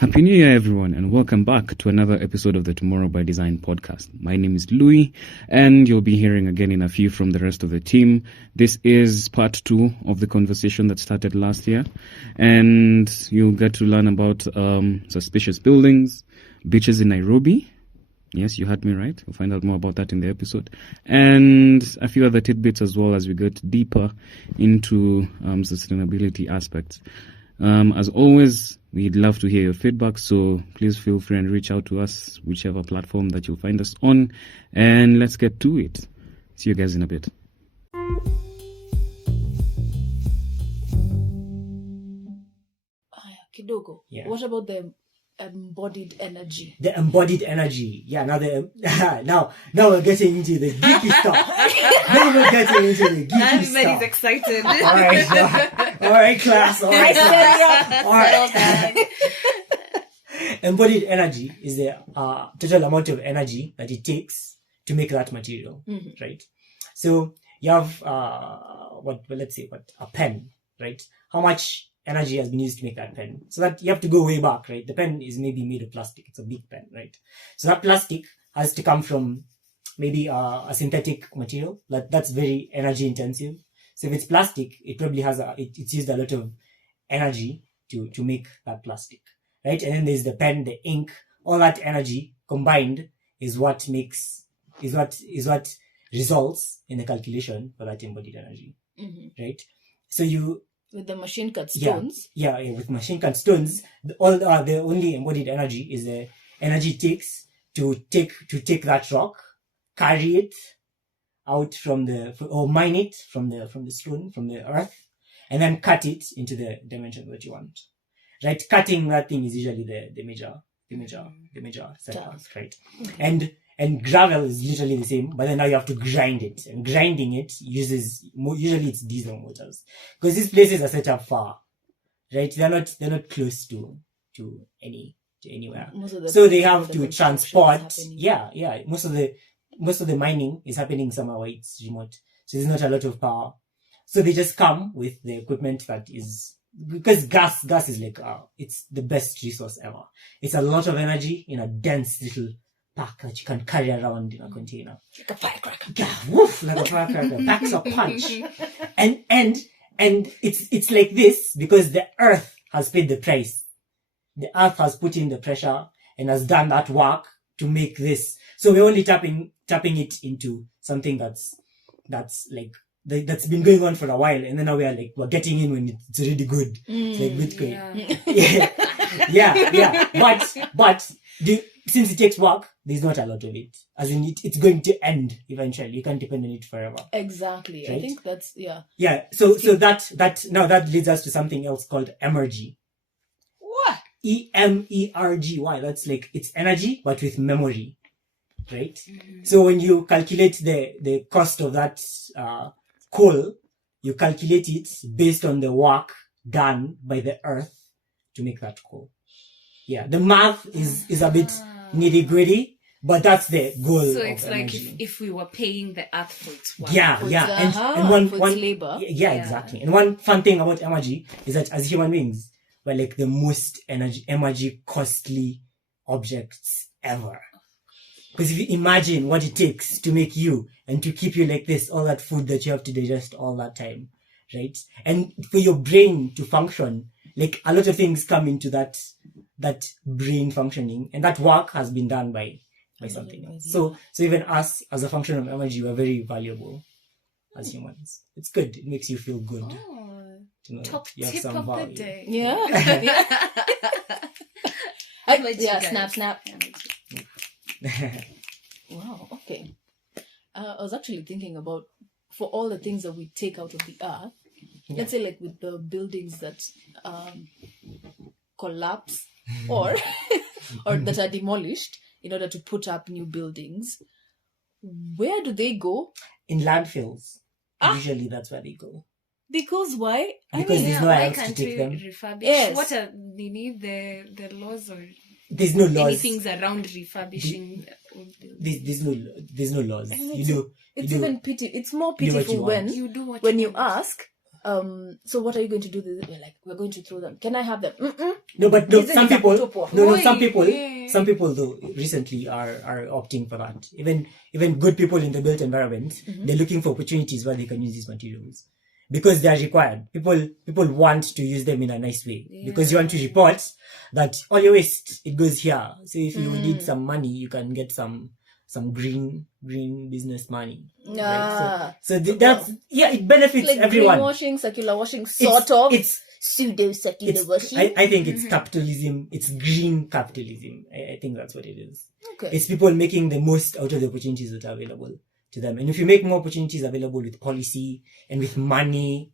Happy New Year, everyone, and welcome back to another episode of the Tomorrow by Design podcast. My name is Louis, and you'll be hearing again in a few from the rest of the team. This is part 2 of the conversation that started last year, and you'll get to learn about suspicious buildings, beaches in Nairobi. Yes, you heard me right. You'll find out more about that in the episode, and a few other tidbits as well as we get deeper into sustainability aspects. As always, we'd love to hear your feedback, so please feel free and reach out to us, whichever platform that you'll find us on, and let's get to it. See you guys in a bit. Kidogo. Yeah. What about the embodied energy? The embodied energy. Yeah, now we're getting into the geeky stuff. Now we're getting into the geeky Everybody's stuff. excited. All right, class. All right. Embodied energy is the total amount of energy that it takes to make that material, right? So you have a pen, right? How much energy has been used to make that pen? So that you have to go way back, right? The pen is maybe made of plastic. It's a big pen, right? So that plastic has to come from maybe a synthetic material that's very energy intensive. So if it's plastic, it probably has it's used a lot of energy to make that plastic, right? And then there's the pen, the ink, all that energy combined is what results in the calculation for that embodied energy, right? So with the machine cut stones. Yeah, with machine cut stones, the only embodied energy is the energy it takes to take that rock, carry it out or mine it from the stone, from the earth, and then cut it into the dimension that you want. Right? Cutting that thing is usually the major setup, right? Okay. And gravel is literally the same, but then now you have to grind it, and grinding it usually it's diesel motors, because these places are set up far, right? They're not close to anywhere, so they have to transport. Yeah. Most of the mining is happening somewhere where it's remote, so there's not a lot of power. So they just come with the equipment that is, because gas is like it's the best resource ever. It's a lot of energy in a dense little pack that you can carry around in a container. Like a firecracker. Yeah, woof, like a firecracker. Packs a punch. And it's like this because the earth has paid the price. The earth has put in the pressure and has done that work to make this. So we're only tapping it into something that's been going on for a while, and then now we're getting in when it's really good. It's like Bitcoin. Yeah. But since it takes work, there's not a lot of it. As in, it's going to end eventually. You can't depend on it forever. Exactly. Right? I think that's Yeah. So that leads us to something else called emergy. What? EMERGY. That's like it's energy, but with memory. Right? So when you calculate the cost of that coal, you calculate it based on the work done by the earth to make that coal. Yeah, the math is a bit nitty gritty, but that's the goal. So it's of like energy. if we were paying the earth for its work. Yeah, and one labor. Yeah, exactly. And one fun thing about energy is that as human beings, we're like the most energy costly objects ever. Because if you imagine what it takes to make you and to keep you like this, all that food that you have to digest all that time, right? And for your brain to function, like a lot of things come into that brain functioning, and that work has been done by something else. So even us as a function of energy, we're very valuable as humans. It's good. It makes you feel good. To know Top you have tip some of value. the day. Yeah. Snap. Wow. Okay. I was actually thinking about, for all the things that we take out of the earth, let's say like with the buildings that collapse or that are demolished in order to put up new buildings, where do they go? In landfills. Usually that's where they go. Because why? Because there's nowhere why else to can't take we them. refurbish? Yes. What are the laws or There's no laws. anything around refurbishing old buildings? There's no laws. It's even pity. It's more pitiful what you when want. You do what when you you want. ask So what are you going to do? We're like, we're going to throw them. Can I have them? No, but no, Isn't some it people, Kutopwa? no, Oi, some people though recently are opting for that. Even good people in the built environment, they're looking for opportunities where they can use these materials because they are required. People want to use them in a nice way because you want to report that all your waste it goes here. So if you need some money, you can get some green business money. Right? So that's it benefits Like everyone. greenwashing, circular washing, sort of. It's Pseudo circular washing. I think it's capitalism. It's green capitalism. I think that's what it is. Okay. It's people making the most out of the opportunities that are available to them. And if you make more opportunities available with policy and with money,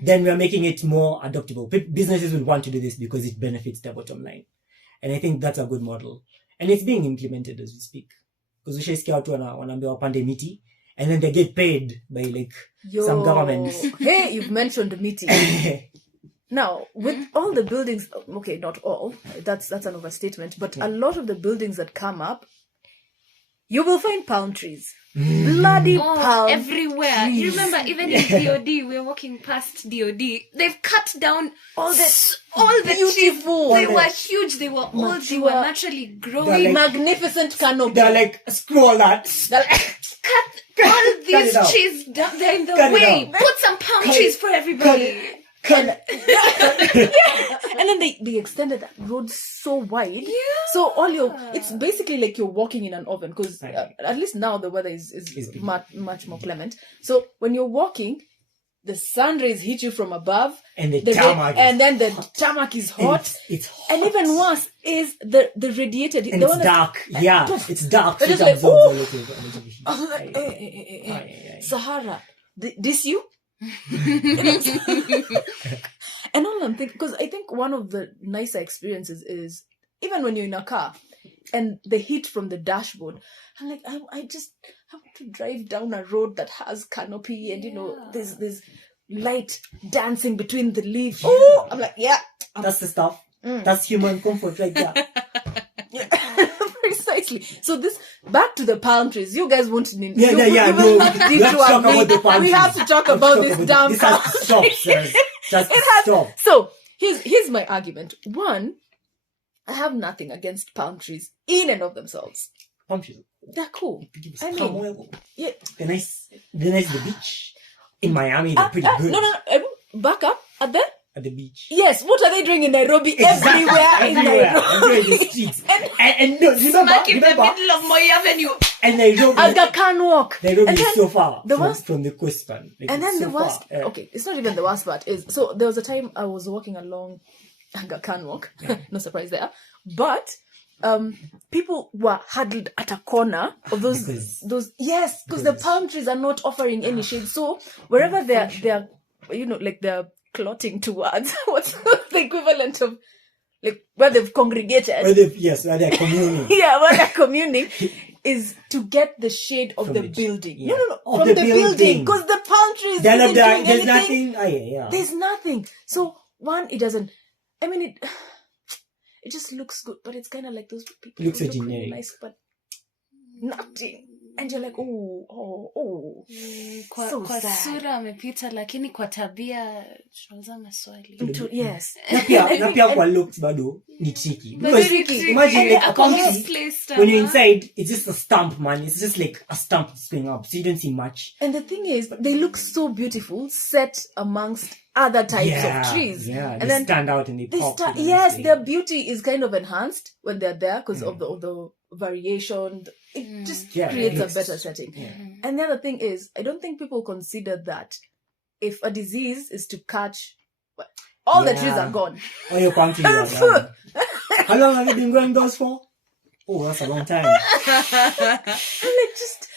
then we are making it more adoptable. Businesses will want to do this because it benefits their bottom line. And I think that's a good model. And it's being implemented as we speak. Because ushaisikia watu wanaambiwa wapande miti and then they get paid by like some governments. Hey, you've mentioned meeting. Now, with all the buildings, okay, not all, that's an overstatement, but a lot of the buildings that come up, you will find palm trees. Bloody palm everywhere. trees. You remember, even in DOD, we were walking past DOD. They've cut down all the beautiful. trees. They were huge. They were old. They were naturally growing. Like, magnificent canopy. They're like, screw all that. Cut all these it out. trees down. They're in the Cut it way. out. Put some palm trees for everybody. And then they extended that road so wide. Yeah. So it's basically like you're walking in an oven because at least now the weather is much more clement. So when you're walking, the sun rays hit you from above, and the tarmac and then the tarmac is hot. It's hot. And even worse is the radiated. And the it's one dark. Yeah, it's dark. They're So just it like, absorbs a lot of heat. I was like, hey. Sahara, this you? And all I'm thinking, because I think one of the nicer experiences is even when you're in a car and the heat from the dashboard, I'm like, I want to drive down a road that has canopy and there's light dancing between the leaves. Oh, I'm like, That's the stuff. That's human comfort right there. Precisely. So back to the palm trees. You guys won't need. We have to talk about this damn This has to stop, sirs. Just stop. So here's my argument. One, I have nothing against palm trees in and of themselves. Palm trees. They're cool. I mean, yeah. They're nice. The beach in Miami. They're pretty good. No. Back up at the beach. Yes, what are they doing in Nairobi? Exactly. Everywhere in Nairobi. Everywhere in the streets. and no, Smack in the middle of Moi Avenue. And Nairobi. Aga Khan walk. Nairobi is so far from the coast, man. Like, and then so the worst, okay, it's not even the worst part. So there was a time I was walking along Aga Khan walk. No surprise there. But people were huddled at a corner of those because the palm trees are not offering any shade. So wherever they're like they're clotting towards what's the equivalent of like where they've congregated. Where they're communing. Yeah, where they're communing is to get the shade of the building. Yeah. No, from the building. Because the palm trees there's nothing. There's nothing. So one, it doesn't. I mean, it just looks good, but it's kind of like those people looks who so look really generic. nice, but nothing. And you're like, oh. So Kwa sad. sura amepita lakini kwa tabia tunauza maswali. Yes. Na pia kwa looks bado ni tricky. Because tricky. imagine like a palm tree, Misplaced, when you're inside, it's just a stump, man. It's just like a stump that's going up, so you don't see much. And the thing is, they look so beautiful set amongst other types of trees. Yeah, and they then stand out and they pop. yes, their beauty is kind of enhanced when they're there because of the variation. It just creates a better setting. Yeah. And the other thing is, I don't think people consider that if a disease is to catch, all the trees are gone. All your palm trees are gone. How long have you been growing those for? Oh, that's a long time. And like just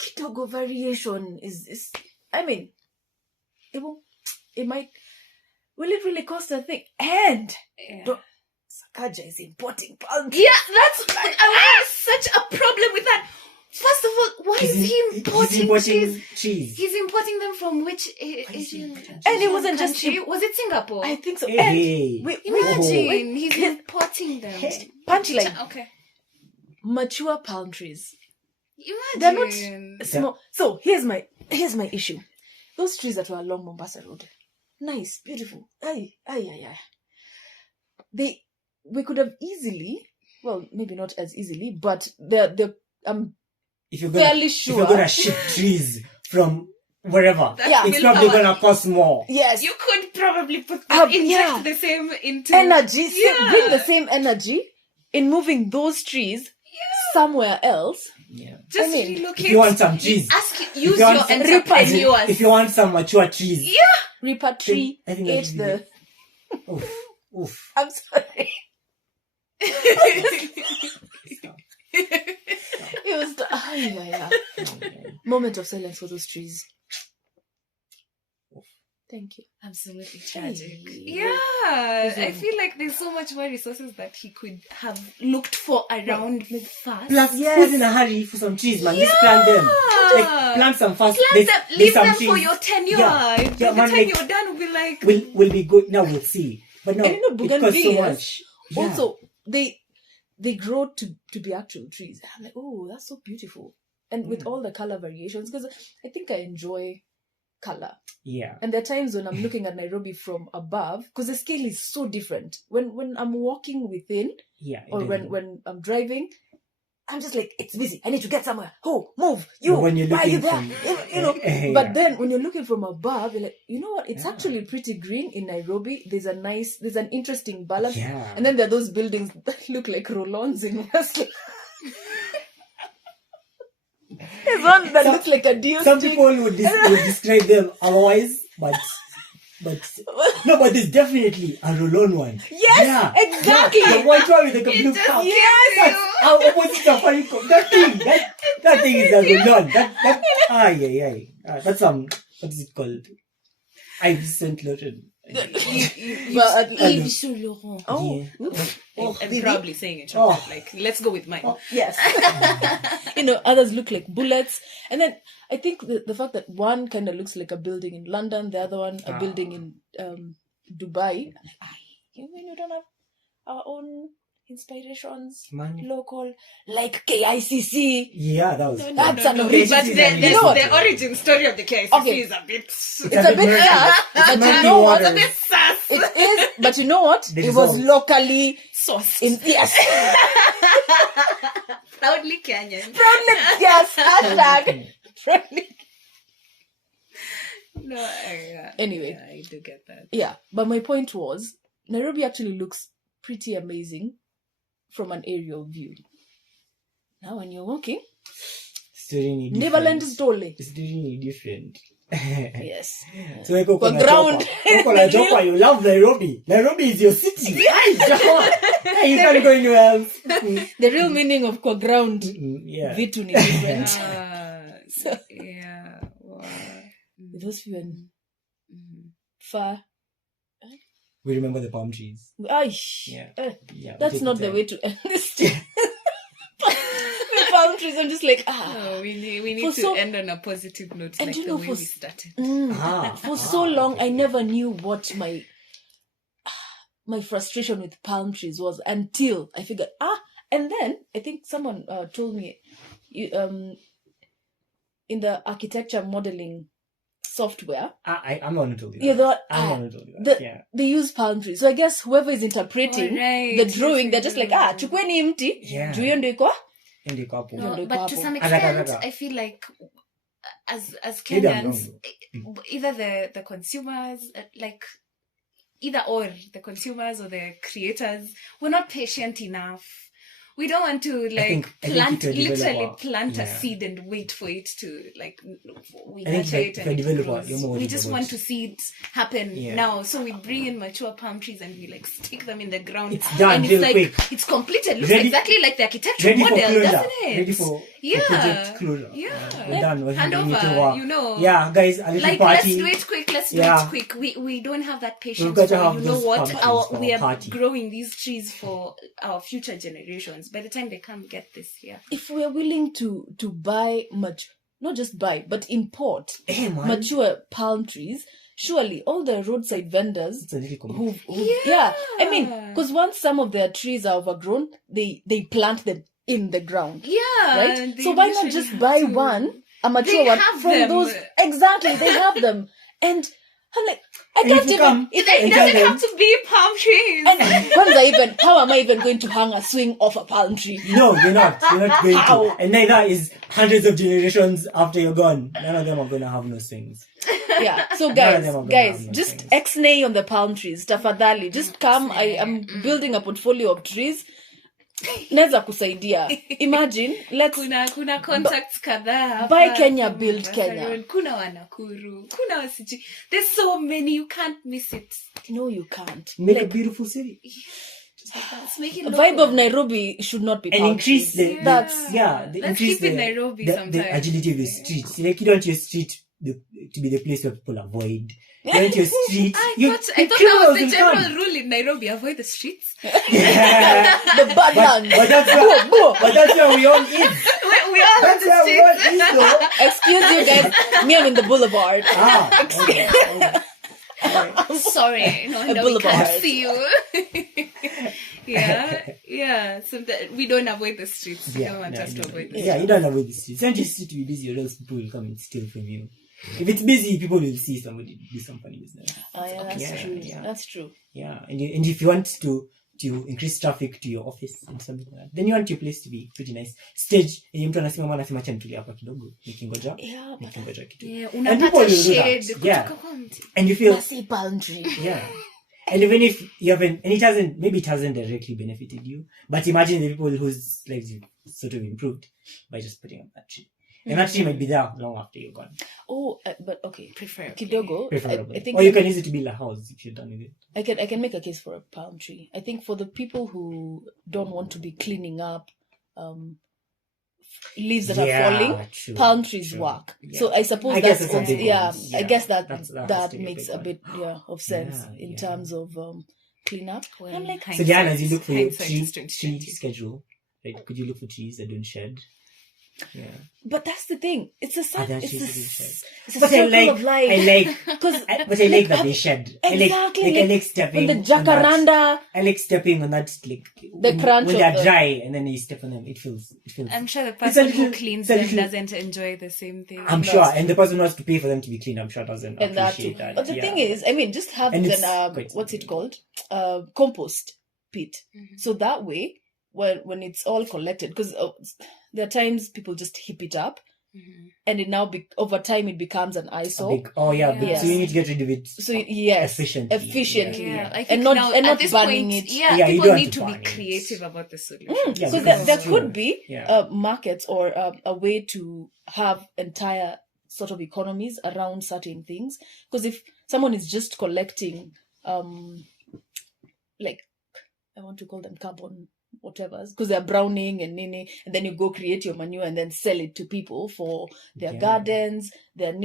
kitogo variation is I mean, it might. Will it really cost a thing? And Sakaja is importing palm trees. Yeah, I have such a problem with that. First of all, why is he importing trees? He's importing them from which Asian? And it wasn't just country? Was it Singapore? I think so. Hey. And Imagine he's importing them. Punchline. Okay. Mature palm trees. Imagine. They're not small. So here's my issue. Those trees that were along Mombasa Road, nice, beautiful. Ay. We could have easily, well, maybe not as easily, but I'm If you're fairly if you're sure. gonna ship trees from wherever, Yeah. it's probably willpower. gonna cost more. Yes. You could probably Yeah. inject the same into Energy. Yeah. Bring the same energy in moving those trees somewhere else. Yeah. Just I mean, relocate. If you want some trees, Use you want your some- entrepreneurs. if you want some mature trees, Repatriate I think that's the. oof. I'm sorry. It was the moment of silence for those trees. Thank you. Absolutely tragic. Hey. Yeah, I feel like there's so much more resources that he could have looked for around fast. Plus, who's in a hurry for some trees, man? Just plant them. Like, plant some fast. Plant them, leave some them trees. for your tenure. Yeah. By Yeah, the man, time like, you're done, we'll be like, will be good. Now we'll see. But no, And you know, it costs so bougainvilleas much. Yeah. also they grow to be actual trees. I'm like, oh, that's so beautiful. And with all the color variations, because I think I enjoy color. Yeah. And there are times when I'm looking at Nairobi from above, because the scale is so different. When I'm walking within, Yeah. or it is. when I'm driving, I'm just like, it's busy. I need to get somewhere. Oh, move. You. But when you're Why are you looking there? from- You know. Yeah. But then when you're looking from above, you're like, you know what? It's Yeah. actually pretty green in Nairobi. There's an interesting balance. Yeah. And then there are those buildings that look like roll-ons in Westland. There's one that looks like a deal Some stick. people would describe them otherwise, but there's definitely a roll-on one. Yes, Yeah. exactly. Yeah, the white one with the blue just cap. yes. That's our opposite Safaricom. That thing is a roll-on. That's what is it called? Yves Saint Laurent. But Yves Saint Laurent. oh, Yeah. I'm probably saying it. Oh. Like, let's go with mine. yes. Others look like bullets. And then I think the fact that one kind of looks like a building in London, the other one a building in Dubai. I'm like, you mean you don't have our own inspirations, Man. local, like KICC? Yeah, that was. That's an no. original. But You know what? the origin story of the KICC Okay. is a bit... It's a bit murky. sus, but you murky know what? It's a waters. bit sus. It is, but you know what? The It was result. locally Sauce. yes. Proudly Kenyan. Proudly, yes. Hashtag. Proudly. No, Anyway. yeah, I do get that. Yeah, but my point was, Nairobi actually looks pretty amazing from an aerial view. Now when you're walking, It's really different. Neverland is Dole. It's really different. Yes. So weko Kwa kuna ground. chopa. Weko na chopa, you love Nairobi. Nairobi is your city. Hey, you can't go anywhere else. The real meaning of kwa ground, Yeah. vitu ni different. Yeah. Wow. Those people far. We remember the palm trees. Ay, Yeah. Yeah. that's not the way to end this. With palm trees, I'm just like, No, we need For to so- end on a positive note, And like you the know, way for we started. For so long, okay. I never knew what my frustration with palm trees was until I figured, and then I think someone told me, in the architecture modeling software, I'm not going to tell you yeah, that. I'm not going to tell you that. Yeah. they use palm trees. So I guess whoever is interpreting Alright, the drawing, yes, they're just like, chukweni mti, Yeah. juu hiyo ndio iko. And the couple. No. No, but to some Aga, aga, extent, aga. I feel like as Maybe I'm Kenyans, either the consumers, like either or the consumers or the creators, we're not patient enough. We don't want to like I think plant, if you're a literally developer, plant a yeah. seed and wait for it to like we I think nurture it if and you're a it developer, grows. you're more We worried just about- want to see it happen Yeah. now. So we bring in mature palm trees and we like stick them in the ground. It's done and real it's like quick. it's completed. Looks Ready- exactly like the architectural Ready for model, closure. doesn't it? Ready for project closure. Yeah. We're done. We're Hand handing it over, over. you know. Yeah, guys, a little Like party. let's do it quick. Let's do Yeah. it quick. We don't have that patience. We've got to for, have you know those what? palm trees for We our are party. growing these trees for our future generations. By the time they come, get this here. If we're willing to buy not just buy, but import Hey, man. mature palm trees, surely all the roadside vendors It's a little complicated. I mean, because once some of their trees are overgrown, they plant them in the ground, Yeah. right? they So why not literally just have buy to- a mature They one have from them. those? Exactly, they have them. And I'm like, I And can't if you even. come- If It And doesn't tell them- have to be palm trees. and kwanza even, how am I even going to hang a swing off a palm tree? No, you're not. You're not going How? to. And neither is hundreds of generations after you're gone. None of them are gonna have no swings. Yeah. So None of them are gonna guys, have no just swings. ex-nay on the palm trees. Tafadhali, just come. I'm building a portfolio of trees. Naweza kusaidia. Imagine, let's kuna contacts kadhaa hapa, Buy Kenya, kama build Mombasa Kenya. Road, kuna Wanakuru, kuna wasiji. There's so many, you can't miss it. no, you can't. Make a Like, beautiful city. Let's make it the local. vibe of Nairobi should not be And palm increase trees. the That's the Let's increase keep it the, Nairobi the sometimes. agility of your streets. Like, you don't want your street to be the place where people avoid. You want your street. I you, thought the that was criminals the will general come. rule in Nairobi: avoid the streets. Yeah. the badlands. but that's where, but that's where we all is. We all on That's the where we all streets. is, though. Excuse you guys. Me, I'm in the boulevard. Okay. I'm sorry, no wonder we boulevard. can't see you. yeah. So that we don't avoid the streets. You don't want us to avoid the Yeah, streets. you don't avoid the streets. Don't just sit to be busy, or else people will come and steal from you. If it's busy, people will see somebody do some funny business. Yeah, that's Yeah, true. yeah. That's true. Yeah, and if you want to increase traffic to your office and something like that, then you want your place to be pretty nice. Stage yenye mtu anasema acha nitulie hapa kidogo nikingoja kitu. Yeah, And unapata people will do shade that. kutoka Yeah. kwa mti. And you feel Masi palm tree. yeah. And even if you haven't, and it hasn't directly benefited you, but imagine the people whose lives you sort of improved by just putting up that tree. And that tree might be there long after you're gone. Oh, but okay. Preferably. Kidogo. Preferably. I think Or you can use it to build a house if you're done with it. I can make a case for a palm tree. I think for the people who don't want to be cleaning up leaves that are falling, true, palm trees true. work. Yeah. So I suppose I guess that's it's a also, big yeah, one. I Yeah, guess that that has that to be a makes big a one. bit of sense Yeah, in yeah. terms of cleanup. Well, I'm like, So Leanne, as you look for your hindsight tree is 2020. schedule, right, could you look for trees that don't shed? Yeah. but that's the thing. It's a Other it's trees a, that don't shed. it's a But circle of life. but I like that they shed. Exactly. I like stepping When the on that. jacaranda, I like stepping on that, like The crunch when of they're the- dry and then you step on them. It feels. I'm sure the It's a person little- who cleans it's a them little- doesn't enjoy the same thing. I'm That's sure, and the person who has to pay for them to be clean, I'm sure doesn't and that appreciate too. that. But the yeah. thing is, I mean, just have And it's an quite what's it simple. called? Compost pit. Mhm. So that way, when it's all collected, because there are times people just heap it up, Mhm. and it now over time it becomes an A eyesore. big, oh yeah, big, Yes. so you need to get rid of it. So yes, Efficiently. Yeah, I think and not now, and at not this burning point, it. yeah, Yeah, you people don't need have to to be burn it. creative about the solution. Yeah, Because because there it's could true. be Yeah. markets or a way to have entire sort of economies around certain things. Because if someone is just collecting, like, I want to call them carbon whatevers, because they're browning and nini, and then you go create your manure and then sell it to people for their Yeah. gardens, their And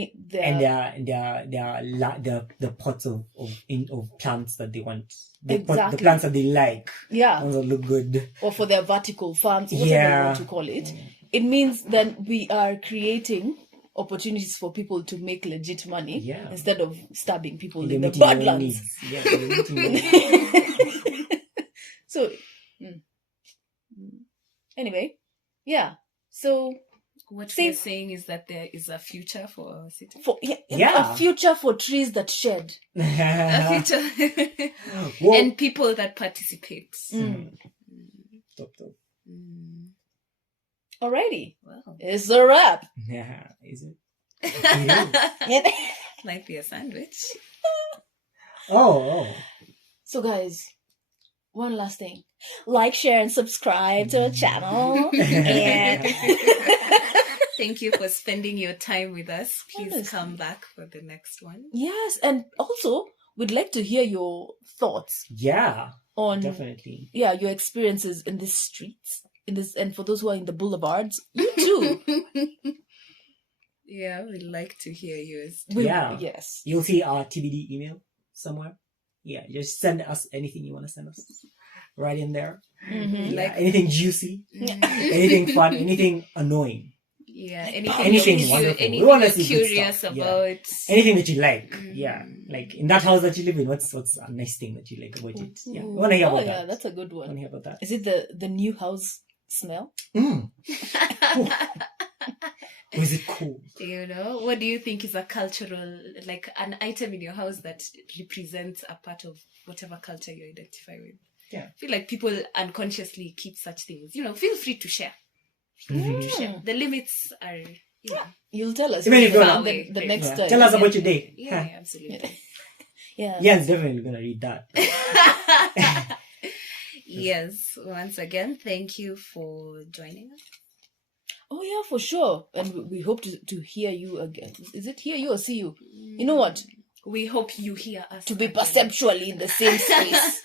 the pots of plants that they want. The Exactly. plants that they like. yeah, Ones that look good. or for their vertical farms, whatever you Yeah. want to call it. It means then we are creating opportunities for people to make legit money Yeah. instead of stabbing people They're in the meeting your own badlands. needs. Yeah, they're meeting your own needs. So anyway, yeah. So What See- we're saying is that there is a future for our city. for Yeah. a future for trees that shed. A future. Whoa. And people that participate. Top. Mm. Alrighty, Wow. it's a wrap. Yeah, is it? It is. Might be a sandwich. Oh. So guys, one last thing: like, share, and subscribe to our channel. And Thank you for spending your time with us. Please Honestly. come back for the next one. yes, and also we'd like to hear your thoughts Yeah, on definitely. your experiences in these streets, and for those who are in the boulevards, you too. Yeah, we'd like to hear yours. Yeah. Yes. You'll see our TBD email somewhere. Yeah, just send us anything you want to send us. Right in there. Mhm. Yeah, Like- anything juicy, Mhm. anything fun, anything annoying, Yeah, Anything you're wonderful. anything We wanna you're see good curious stuff. Yeah. about. anything that you like. Mm. Yeah, like in that house that you live in, what's a nice thing that you like about it? Yeah, we want to hear Oh about yeah, that. that's a good I want to one. hear about that. Is it the new house smell? Mm. Or is it cold? You know, what do you think is a cultural, like an item in your house that represents a part of whatever culture you identify with? Yeah. I feel like people unconsciously keep such things. You know, feel free to share. Mm. The limits are, you know, You'll tell us Even if you're the, not- the next time. Tell us about your day. yeah, absolutely. Yeah. Ian's definitely gonna read that. Yes, once again, thank you for joining us. Oh yeah, for sure. And we hope to hear you again. Is it hear you or see you? You know what? We hope you hear us. To be again. perceptually in the same space.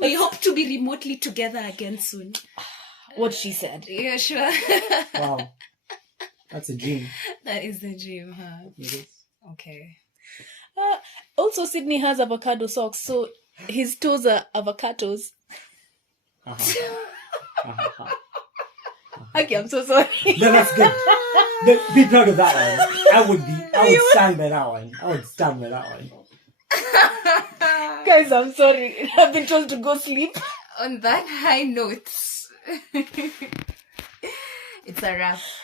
We hope to be remotely together again soon. What she said. Yeah, sure. Wow. That's a dream. That is the dream, huh? It is. Okay. Also, Sydney has avocado socks, so his toes are avocados. Okay, I'm so sorry. No, that's good. Be proud of that one. I would stand by that one. I would stand by that one. Guys, I'm sorry. I've been told to go sleep. On that high note, it's a wrap.